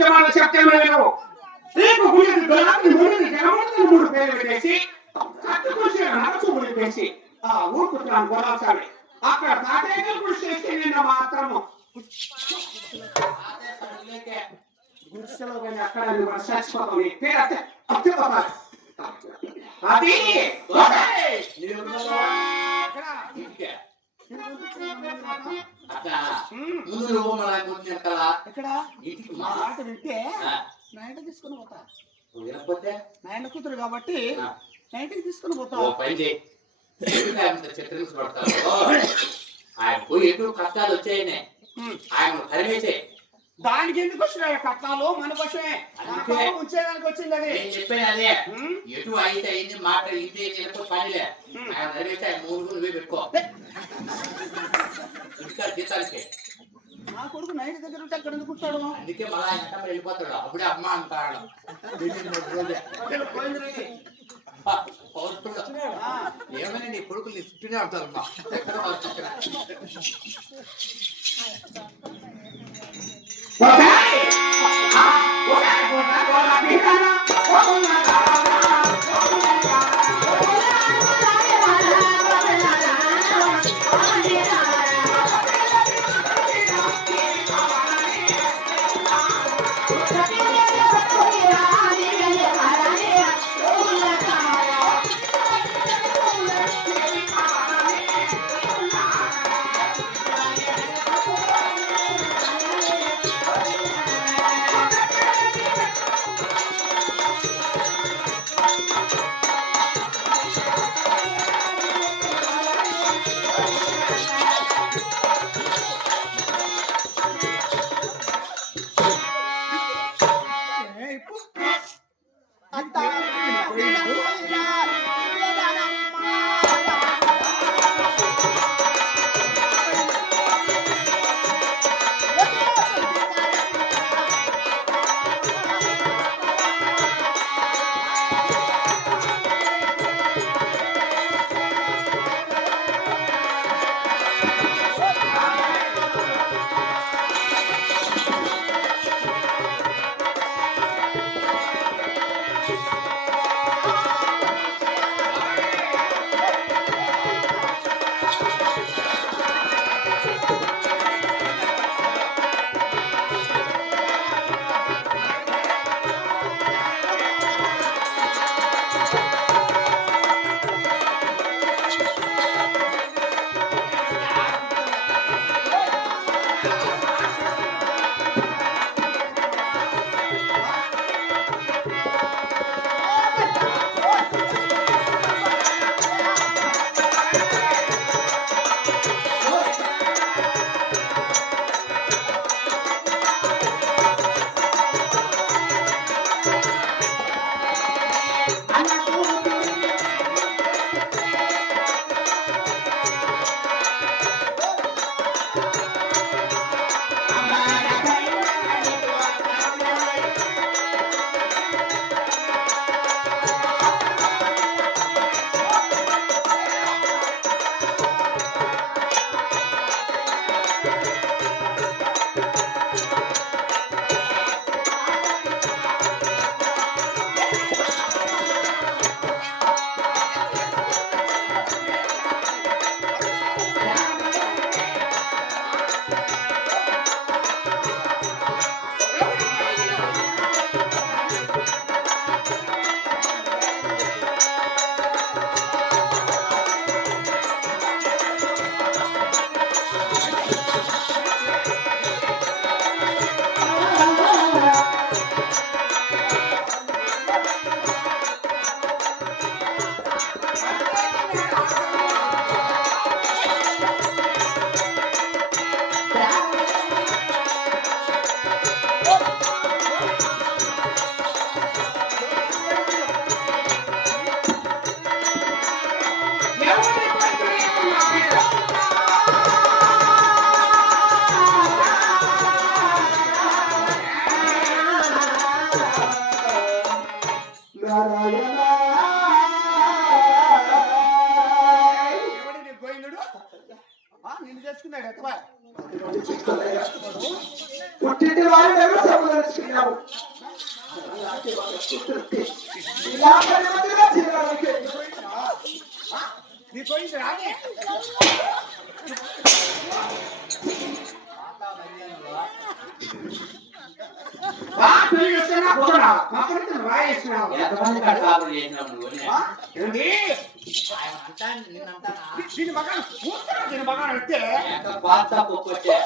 సత్యమాల చెప్తాను. రేపు గుడికి గులాబీ ముడిని జగమంతుని మూడు పేరు పెట్టేసి కట్టుకొచ్చి నరచు ముడిపేసి ఆ ఊరుకు తాను గొడవసాలి. అక్కడ తాతయ్య కృషి చేసి నిన్న మాత్రము గుడిసెలో కానీ అక్కడ చచ్చిపోతాం. నీ పేరు అత్తే అత్తిపోతారు. అది మా మాట వింటే నా ఇంట తీసుకుని పోతా. నా ఇంట కూతురు కాబట్టి నా ఇంటికి తీసుకుని పోతా. ఆయన పోయి ఎటు కష్టాలు వచ్చాయనే ఆయన తరిమేసే. దానికి ఎందుకు వచ్చినాయి కట్నాలు? మన కోసమే ఉంచేదానికి వచ్చింది. అది నేను చెప్పాను. అదే ఎటు అయితే అయింది మాట ఇంటి పనిలే. ఆయన తరిమేసి ఆయన మూడు నువ్వే పెట్టుకో ఇంకా జీతానికి. నా కొడుకు నైట్ దగ్గర ఉంటే అక్కడ ఎందుకు ఉంటాడు? అందుకే మళ్ళీ ఆయన వెళ్ళిపోతాడు. అప్పుడే అమ్మ అంటాడు. ఏమైనా నీ కొడుకులు నీ చుట్టూనే ఉంటారమ్మా. చేసినావు ఇలా పరిమితిగా చేయడానికి నీ పోయింది రాని బాగా తెలియజేస్తున్నా పోతున్నా కంపెనీ రాయేసినావు ఎంతమంది కాడ కాపురం చేసినావు నువ్వు అని. ఏంటి ఆయన అంటాను, నిన్నంటానా? దీని మగాను పూర్తిగా దీని మగాను అంటే ఎంత బాధ పొక్కొచ్చే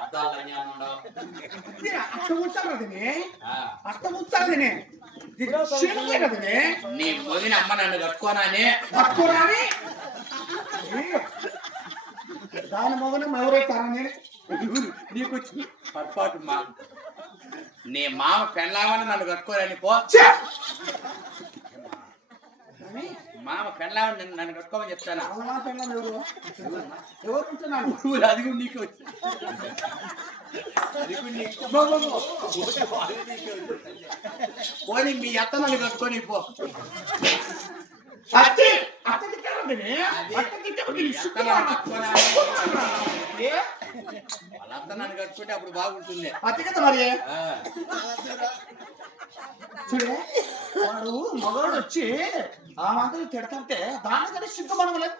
అద్దాలు లంజాలు ఉండవు. అట్ట ఉంచాలి దీన్ని ఆ, అట్ట ఉంచాలి దీన్ని శీలమే కదని నీ మొగిన అమ్మ నన్ను కట్టుకోనని పట్టుకోరాని దాని మొగనం ఎవరైతారని నీకు పట్పాటు మా నీ మామ పెళ్ళామని నన్ను కట్టుకోరని పో. మామ పెళ్ళామని నన్ను కట్టుకోమని చెప్తానా? ఎవరు ఉంటున్నాను అది కూడా నీకు వచ్చి పోనీ మీ అత్త నన్ను కట్టుకొని పో. అత్తే అత్తకి తెలవదని అత్తకి వాళ్ళ అత్త నన్ను కట్టుకుంటే అప్పుడు బాగుంటుంది. అత్తకి మరి ఆ, చూడే వాడు మగవాడు వచ్చి ఆ మాటలు తిడతంటే దానికన్నా సిగ్గు మనలేదు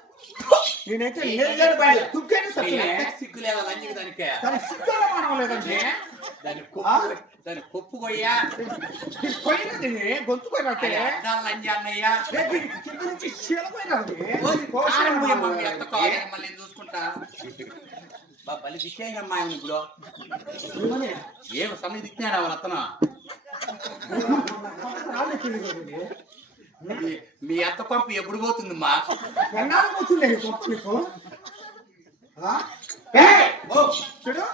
నేనైతే లేదు బయట దుఃఖాన్ని మీ సత్యమే అత్తకి సిగ్గు లేదా లంజికి దానికే? దాని సిగ్గు మనలేదండి దాని కొప్పు కొయ్యా పోయినది గొంతు పోయినట్టే అద్దాలు లంజి అన్నయ్యా. కింద నుంచి చీలపోయినది కారం పోయమ్మా, మీ అత్త కావాలి మళ్ళీ నేను చూసుకుంటా. బలి దిక్కేనమ్మా ఆయన ఇప్పుడు ఏం సమయం దిక్కినాడు వాళ్ళ అత్తను. మీ అత్త పంపు ఎప్పుడు పోతుందమ్మా? ఎన్నాళ్ళు పోతుంది గొప్ప నీకు చూడు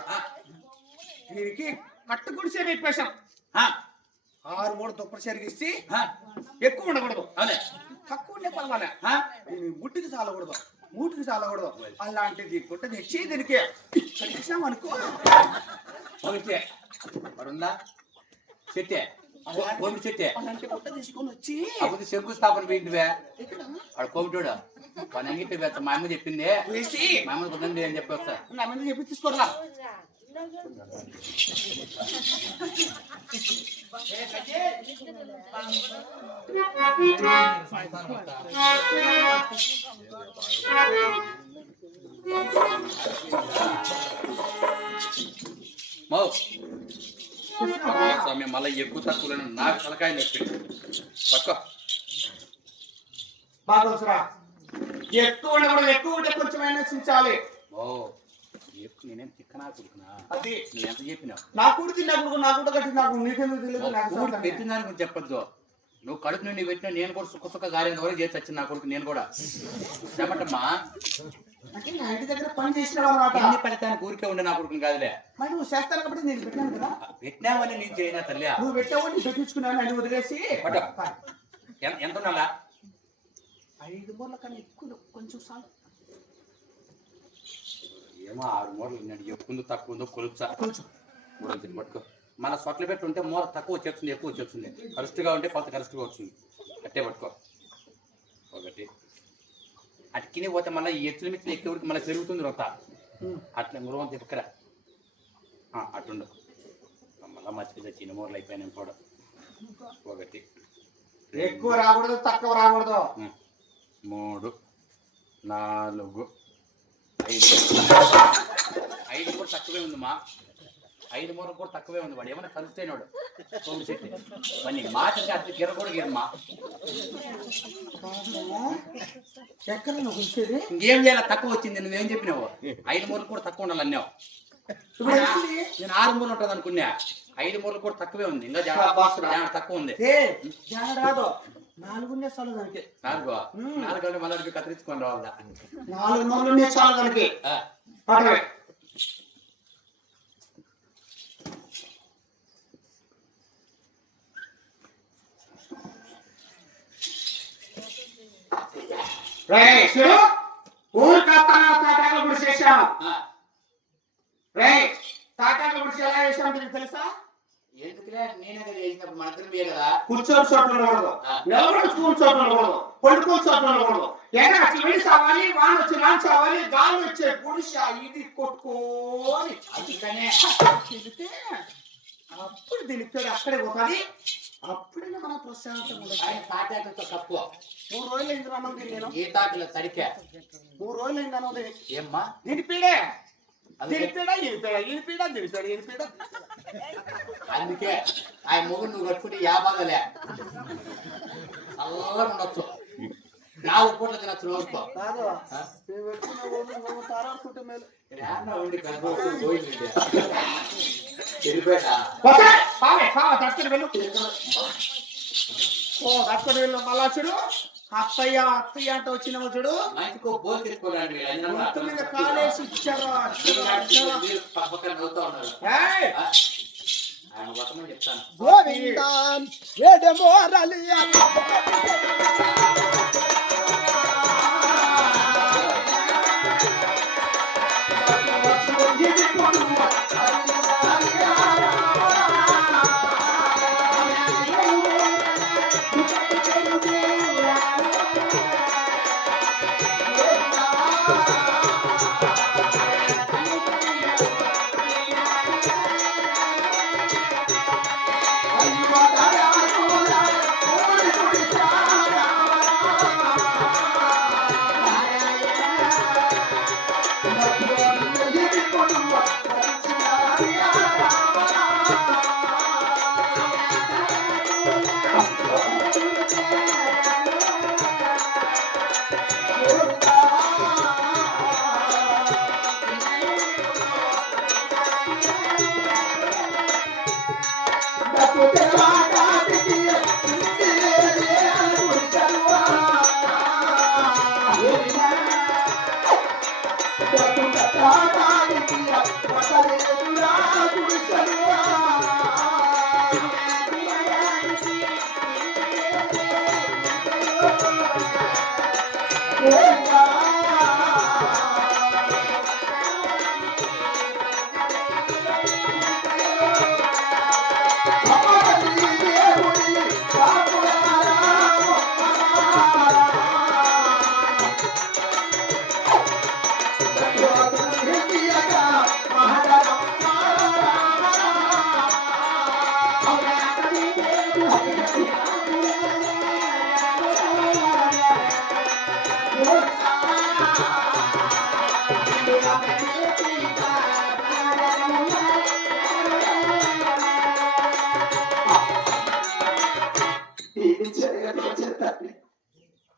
దీనికి కట్టు గుడిసే చెప్పేశాం 6 దుప్పటి సరిగిస్తే ఎక్కువ ఉండకూడదు అవునే తక్కువ ఉండే పర్వాలే దీని గుడ్డికి చాలకూడదు మూటికి చాలకూడదు అలాంటిది గుట్ట తెచ్చి దీనికి కలిసాం అనుకో ఓకే మరుందా చెట్టే కోమి చెట్టే అలాంటి గుట్ట తీసుకొని వచ్చి అప్పుడు శంకుస్థాపన పోయింటివే వాడు కోమిటోడు పని అంగిట్టు మా అమ్మ చెప్పింది. వేసి మా అమ్మ కుదండి అని చెప్పి వస్తా. నా మీద చెప్పి తీసుకోరా మౌ స్వామి మళ్ళీ ఎక్కువ తక్కువ నాకు తలకాయ నొప్పి పక్క బాగా ఎక్కువ ఉండకూడదు ఎక్కువ ఉంటే కొంచెం అయినా చించాలి ఓ ఎక్కువ నేనేం తిక్కనా కుడుకున్నా అది నువ్వు ఎంత చెప్పినావు? నా కూడా తిన్నప్పుడు నా కూడా కట్టి నాకు నీకెందుకు తెలియదు నాకు కూడి సంబంధం పెట్టిన దాని గురించి చెప్పొద్దు. నువ్వు కడుపు నుండి పెట్టినా నేను కూడా సుఖ సుఖ గారి వరకు చేసి వచ్చిన నా కొడుకు నేను కూడా చెప్పటమ్మా. అంటే నా ఇంటి దగ్గర పని చేసినావు అన్నమాట ఎన్ని పెడతాను ఊరికే ఉండే నా కొడుకుని కాదులే. మరి నువ్వు చేస్తాను కాబట్టి నేను పెట్టాను కదా పెట్టినావని నేను చేయనా తల్లి? నువ్వు పెట్టావు నీ పెట్టించుకున్నావు అని వదిలేసి పట్టు. ఎంత ఉండాలా? 5 మూరల కన్నా ఎక్కువ కొంచెం చాలు ఏమో 6 మూరలు ఉన్నాడు. ఎక్కువ తక్కువ ఉందో కొలుచా కొంచెం మూడు పట్టుకో. మన సొట్లు పెట్టి ఉంటే మూర తక్కువ వచ్చేస్తుంది ఎక్కువ వచ్చేస్తుంది. కరెక్ట్గా ఉంటే కొంత కరెక్ట్గా వస్తుంది. అట్టే పట్టుకో ఒకటి. అటుకిని పోతే మళ్ళీ ఈ ఎత్తుల మిత్రులు ఎక్కేవాడికి మళ్ళీ పెరుగుతుంది రొత్త. అట్లా మృగం తిప్పకరా అట్టుండు. మళ్ళీ మర్చిపోతే చిన్న మూరలు అయిపోయినాయి కూడా. ఒకటి ఎక్కువ రాకూడదు తక్కువ రాకూడదు 3 4 5 కూడా తక్కువే ఉందమ్మా. 5 మూరలు కూడా తక్కువే ఉంది. వాడు ఏమైనా కలుస్తేనాడు తోడు చెట్టు మరి మాట అసలు గిర కూడా గిరమ్మా. ఎక్కడ నువ్వు చూసేది ఇంకేం చేయాలి? తక్కువ వచ్చింది. నువ్వేం చెప్పినావు? 5 మూరలు కూడా తక్కువ ఉండాలి అన్నావు. ఇప్పుడు ఏంటి? నేను 6 మూరలు ఉంటుంది అనుకున్నా. 5 మూరలు కూడా తక్కువే ఉంది. ఇంకా జాగ్రత్త తక్కువ ఉంది. జాగ్రత్త రాదు 4 చాలు దానికి 4 అంటే మళ్ళీ కత్తిరించుకొని రావాలా? 4 మూరలు చాలు దానికి పడవే ఊరు తాటాకుల గుడిసి వేసాము తాటాకుల గుడిసి ఎలా వేసాము మీకు తెలుసా? ఎందుకులే నేనే కదా చేసినప్పుడు మన ఇద్దరం కదా. కూర్చొని చోట్ల ఉండకూడదు నిలబడి కూర్చొని చోట్ల ఉండకూడదు పడుకోని చోట్ల ఉండకూడదు. ఎక్కడ చిడి సావాలి వాన వచ్చి నాన్ సావాలి గాలి వచ్చే గుడిస ఇది కొట్టుకోని అందుకనే చెబితే అప్పుడు దీని పేరు అక్కడే పోతాది. అప్పుడే మనం ప్రశాంతంగా ఉండొచ్చు. ఆయన తాటాకులతో కప్పు 3 రోజులు అయింది అన్నం తిని నేను. ఈ తాకులు తడికే 3 రోజులు అయింది అన్నం తిని. ఏమ్మా దీని పీడే అందుకే దీని పీడ దీని పీడ దీని పీడ దీని పీడ దీని పీడ. అందుకే ఆయన మొగుడు నువ్వు కట్టుకుంటే యాబాదలే చల్లగా ఉండొచ్చు 4 పూటలు తినచ్చు రోజుకో కాదు నేను పెట్టుకున్న రోజు మనం తారాడుకుంటే మేలు. దక్కని వెళ్ళు మళ్ళా చూడు అత్తయ్య అత్తయ్య అంటే వచ్చినామో చూడు మొత్తం మీద కాలేసి ఇచ్చారు. చెప్తాను గోవిందాన్ వేడమోరలియా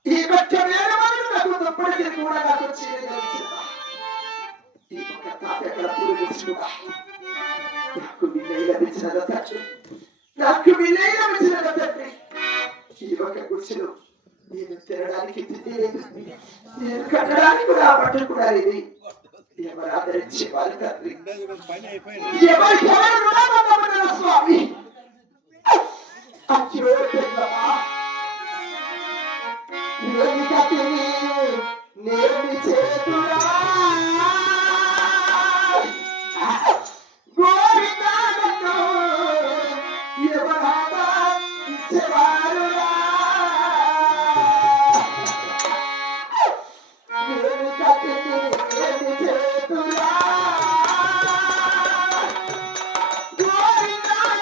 ఈ పక్క వేరే వాళ్ళు నాకు తప్పటికీ కూడా నాకు చేయగలిగిన ఈ పక్క తాతెక్కడ పూరి కూర్చుంటా నాకు వినయ లభించిన తండ్రి నాకు వినయ లభించిన తండ్రి ఈ పక్క కూర్చుని నేను తినడానికి తిండి లేదు నేను కట్టడానికి కూడా బట్టలు కూడా లేదు ఎవరు ఆదరించే వాళ్ళు తండ్రి ఎవరికి ఎవరు రుణపడ్డ స్వామి అయ్యో పెద్దమ్మా నేమి చేతురా గోవిందనో ఎవరాదా ఇచ్చేవారురా నేమి చేతురా గోవిందనో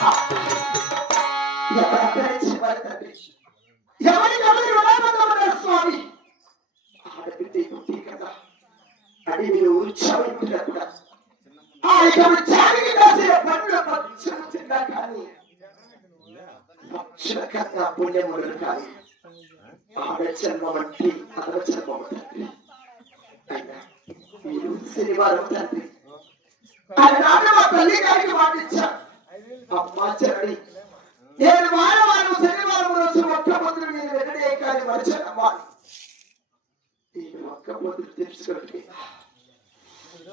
ఎవరు తండ్రి ఎవరి రుణాపదమన్నారు స్వామి ఆడబిడ్డ పుట్టి కదా అడవిలో ఉత్సవం కూడా ఆ యొక్క చాలికి కాసే పండ్ల పచ్చని తిన్నా కానీ పక్షుల కన్నా పుణ్యములు కానీ ఆడ జన్మ వంటి అదవ జన్మ తండ్రి అయినా మీరు శనివారం తండ్రి ఆనాడు మా తల్లి గారికి మాటిచ్చారు అమ్మా చరణి నేను వారం శనివారం రోజు ఒక్క పొద్దులు మీరు వెనడే కానీ మరచనమ్మా నేను ఒక్క పొద్దులు తెలుసుకుంటే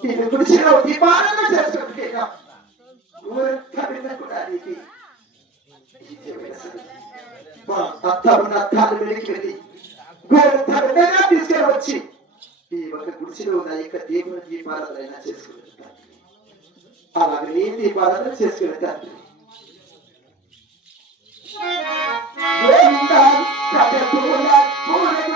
నేను గుడిసిన దీపాలను చేసుకుంటే కూడా నీకు తీసుకెళ్ళి ఈ ఒక గుడిసెలో ఉన్న యొక్క దేవుని దీపారాధన చేసుకుంటాను అలాగే నీ దీపారాధన చేసుకుంటాను పూల